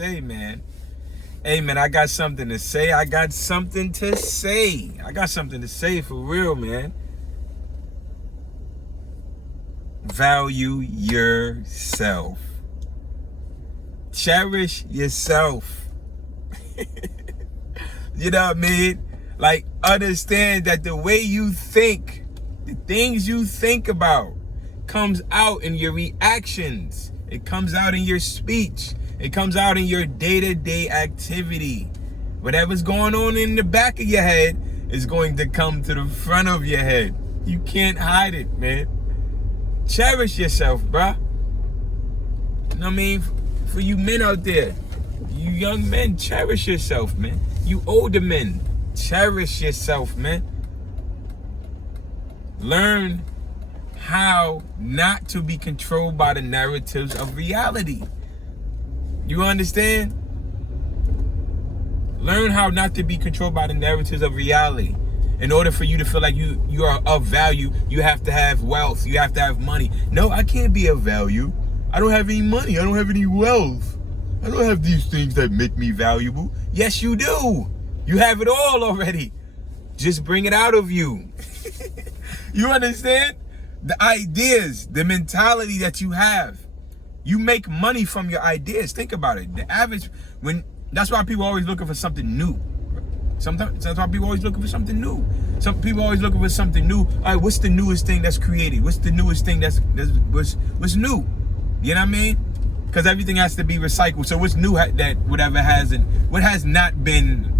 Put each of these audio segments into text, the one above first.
Hey, man. Hey, man, I got something to say. I got something to say. I got something to say for real, man. Value yourself. Cherish yourself. You know what I mean? Like, understand that the way you think, the things you think about, comes out in your reactions. It comes out in your speech. It comes out in your day-to-day activity. Whatever's going on in the back of your head is going to come to the front of your head. You can't hide it, man. Cherish yourself, bruh. You know what I mean? For you men out there, you young men, cherish yourself, man. You older men, cherish yourself, man. Learn how not to be controlled by the narratives of reality. You understand? Learn how not to be controlled by the narratives of reality. In order for you to feel like you are of value, you have to have wealth. You have to have money. No, I can't be of value. I don't have any money. I don't have any wealth. I don't have these things that make me valuable. Yes, you do. You have it all already. Just bring it out of you. You understand? The ideas, the mentality that you have. You make money from your ideas. Think about it. The average, that's why people are always looking for something new. Sometimes that's why people are always looking for something new. Some people are always looking for something new. All right, what's the newest thing that's created? What's the newest thing what's new? You know what I mean? Because everything has to be recycled. So what's new that what has not been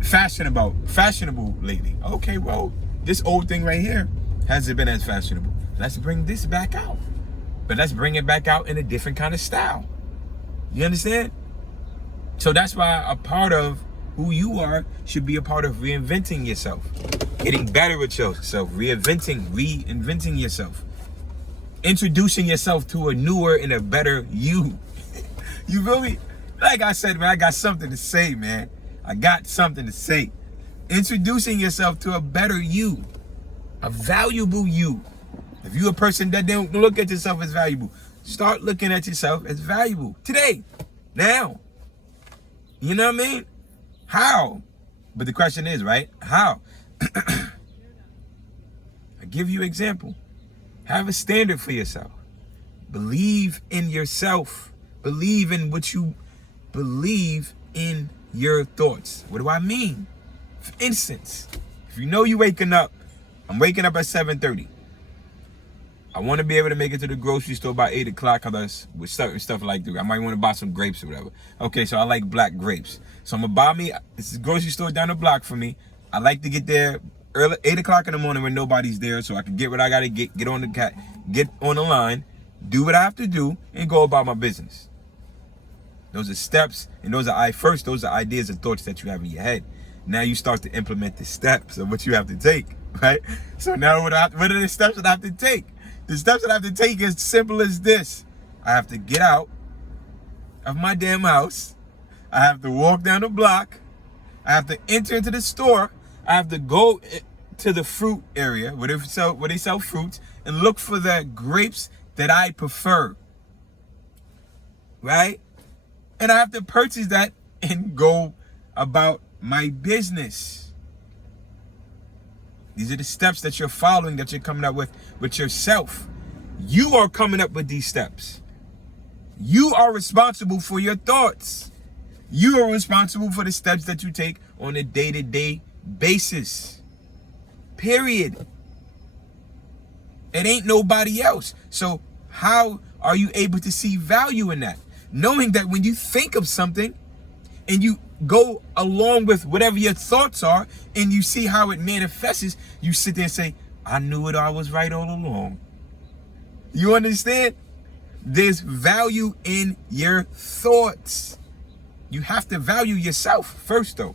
fashionable lately? Okay, well, this old thing right here hasn't been as fashionable. Let's bring this back out. But let's bring it back out in a different kind of style. You understand? So that's why a part of who you are should be a part of reinventing yourself. Getting better with yourself. Reinventing yourself. Introducing yourself to a newer and a better you. You feel me? Like I said, man, I got something to say, man. I got something to say. Introducing yourself to a better you. A valuable you. If you're a person that don't look at yourself as valuable, start looking at yourself as valuable. Today. Now. You know what I mean? How? But the question is, right? How? I give you an example. Have a standard for yourself. Believe in yourself. Believe in what you believe in your thoughts. What do I mean? For instance, if you know you're waking up, I'm waking up at 7:30. I want to be able to make it to the grocery store by 8 o'clock because with certain stuff like that. I might want to buy some grapes or whatever. Okay, so I like black grapes. So I'm going to buy me, it's a grocery store down the block for me. I like to get there early, 8 o'clock in the morning when nobody's there so I can get what I got to get on the line, do what I have to do, and go about my business. Those are steps, and those are ideas and thoughts that you have in your head. Now you start to implement the steps of what you have to take, right? So now what are the steps that I have to take? The steps that I have to take is simple as this. I have to get out of my damn house. I have to walk down the block. I have to enter into the store. I have to go to the fruit area where they sell fruits and look for the grapes that I prefer. Right? And I have to purchase that and go about my business. These are the steps that you're following, that you're coming up with yourself. You are coming up with these steps. You are responsible for your thoughts. You are responsible for the steps that you take on a day-to-day basis. Period. It ain't nobody else. So how are you able to see value in that? Knowing that when you think of something and you go along with whatever your thoughts are and you see how it manifests, you sit there and say, I knew it, I was right all along. You understand? There's value in your thoughts. You have to value yourself first, though.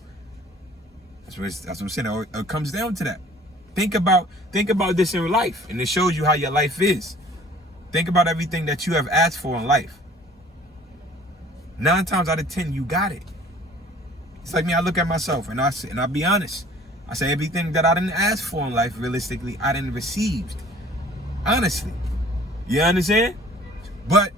That's what I'm saying. It comes down to that. Think about this in life, and it shows you how your life is. Think about everything that you have asked for in life. 9 times out of 10, you got it. It's like me, I look at myself and I'll be honest. I say everything that I didn't ask for in life, realistically, I didn't receive. Honestly. You understand? But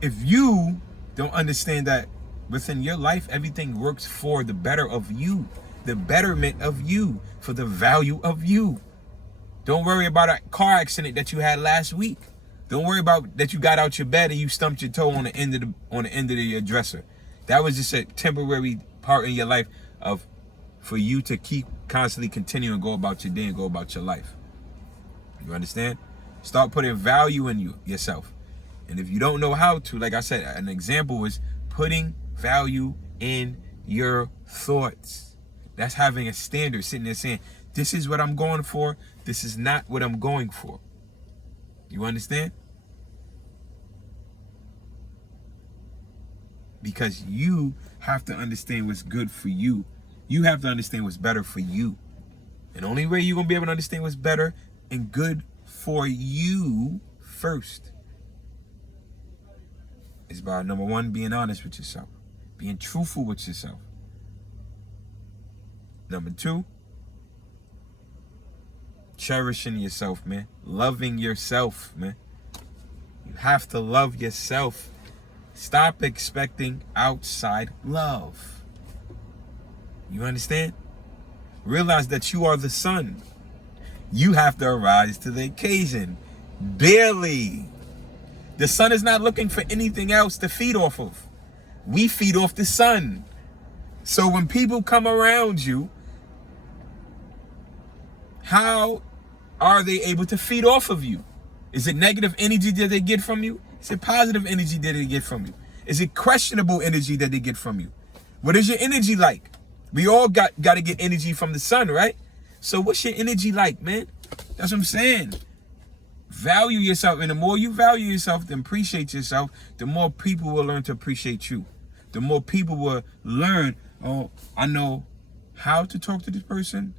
if you don't understand that within your life, everything works for the better of you, the betterment of you, for the value of you. Don't worry about a car accident that you had last week. Don't worry about that you got out your bed and you stumped your toe on the end of your dresser. That was just a temporary part in your life for you to keep constantly continuing to go about your day and go about your life. You understand? Start putting value in yourself. And if you don't know how to, like I said, an example is putting value in your thoughts. That's having a standard, sitting there saying, this is what I'm going for. This is not what I'm going for. You understand? Because you have to understand what's good for you. You have to understand what's better for you. And the only way you're going to be able to understand what's better and good for you first is by, number one, being honest with yourself. Being truthful with yourself. Number two, cherishing yourself, man. Loving yourself, man. You have to love yourself. Stop expecting outside love. You understand? Realize that you are the sun. You have to arise to the occasion daily. The sun is not looking for anything else to feed off of. We feed off the sun. So when people come around you, how are they able to feed off of you? Is it negative energy that they get from you? Is it positive energy that they get from you? Is it questionable energy that they get from you? What is your energy like? We all got to get energy from the sun, right? So what's your energy like, man? That's what I'm saying. Value yourself. And the more you value yourself and appreciate yourself, the more people will learn to appreciate you. The more people will learn, oh, I know how to talk to this person.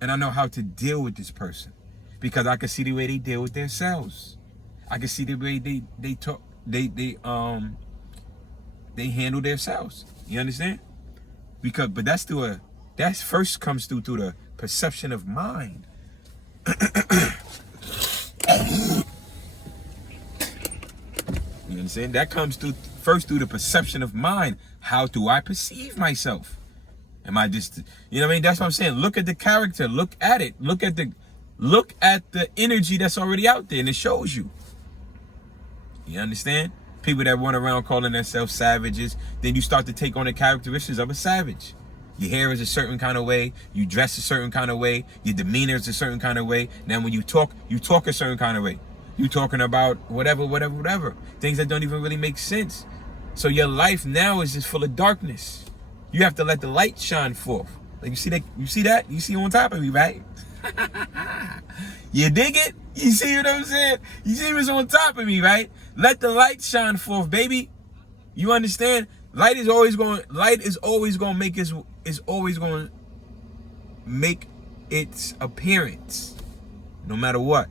And I know how to deal with this person. Because I can see the way they deal with themselves. I can see the way they talk, they handle themselves. You understand? But that first comes through the perception of mind. You understand? That comes first through the perception of mind. How do I perceive myself? Am I just, you know what I mean? That's what I'm saying. Look at the character. Look at it. Look at the energy that's already out there, and it shows you. You understand? People that run around calling themselves savages, then you start to take on the characteristics of a savage. Your hair is a certain kind of way. You dress a certain kind of way. Your demeanor is a certain kind of way. Now when you talk a certain kind of way. You're talking about whatever. Things that don't even really make sense. So your life now is just full of darkness. You have to let the light shine forth. Like you see that? You see on top of me, right? You dig it? You see what I'm saying? You see what's on top of me, right? Let the light shine forth, baby. You understand? Light is always going to make its appearance, no matter what.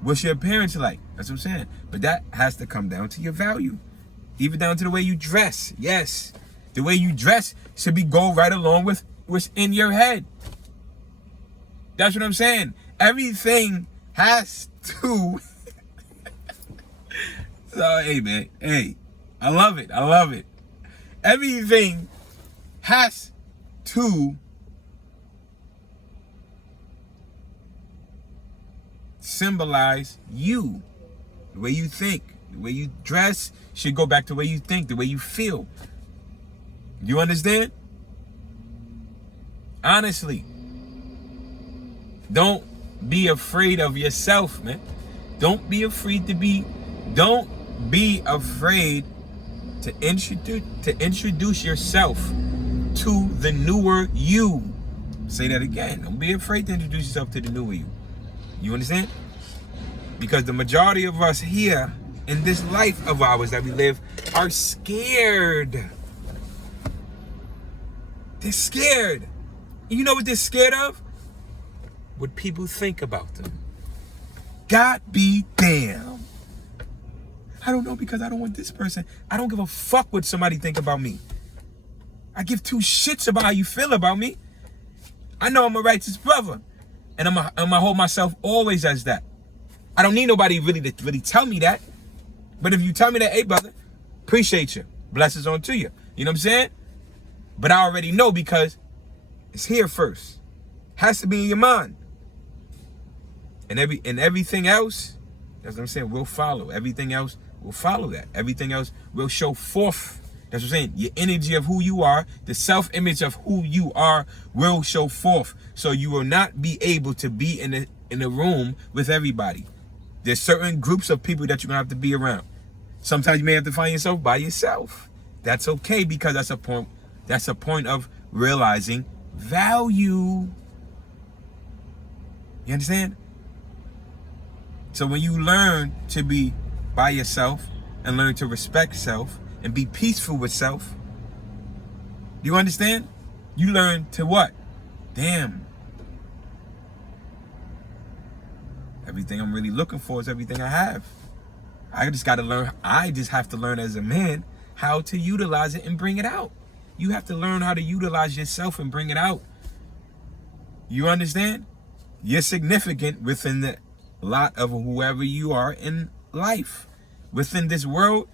What's your appearance like? That's what I'm saying. But that has to come down to your value. Even down to the way you dress. Yes. The way you dress should go right along with what's in your head. That's what I'm saying. Everything has to. So, hey, man. Hey. I love it. Everything has to symbolize you. The way you think, the way you dress should go back to the way you think, the way you feel. You understand? Honestly. Don't be afraid of yourself, man. Don't be afraid to introduce yourself to the newer you. Say that again. Don't be afraid to introduce yourself to the newer you. You understand? Because the majority of us here in this life of ours that we live are scared. They're scared. You know what they're scared of? What people think about them. God be damn. I don't know, because I don't want this person. I don't give a fuck what somebody think about me. I give two shits about how you feel about me. I know I'm a righteous brother. And I'm gonna hold myself always as that. I don't need nobody really to tell me that. But if you tell me that, hey, brother, appreciate you. Blessings on to you. You know what I'm saying? But I already know because it's here first. Has to be in your mind. And everything else, that's what I'm saying, will follow. Everything else will follow that. Everything else will show forth. That's what I'm saying. Your energy of who you are, the self-image of who you are will show forth. So you will not be able to be in a room with everybody. There's certain groups of people that you're going to have to be around. Sometimes you may have to find yourself by yourself. That's okay because that's a point of realizing value. You understand? So when you learn to be by yourself and learn to respect self and be peaceful with self, do you understand? You learn to what? Damn. Everything I'm really looking for is everything I have. I just have to learn as a man how to utilize it and bring it out. You have to learn how to utilize yourself and bring it out. You understand? You're significant within the lot of whoever you are in life. Within this world,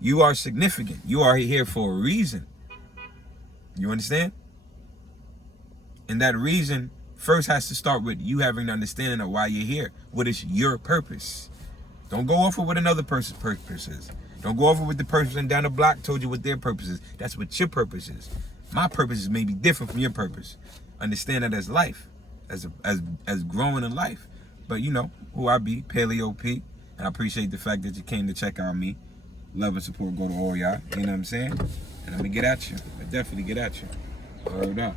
you are significant. You are here for a reason. You understand? And that reason first has to start with you having an understanding of why you're here. What is your purpose? Don't go off of what another person's purpose is. Don't go off of what the person down the block told you what their purpose is. That's what your purpose is. My purpose is maybe different from your purpose. Understand that as life, as growing in life. But you know who I be, Paleo P. And I appreciate the fact that you came to check on me. Love and support go to all y'all. You know what I'm saying? And I'm gonna get at you. I definitely get at you. Word up.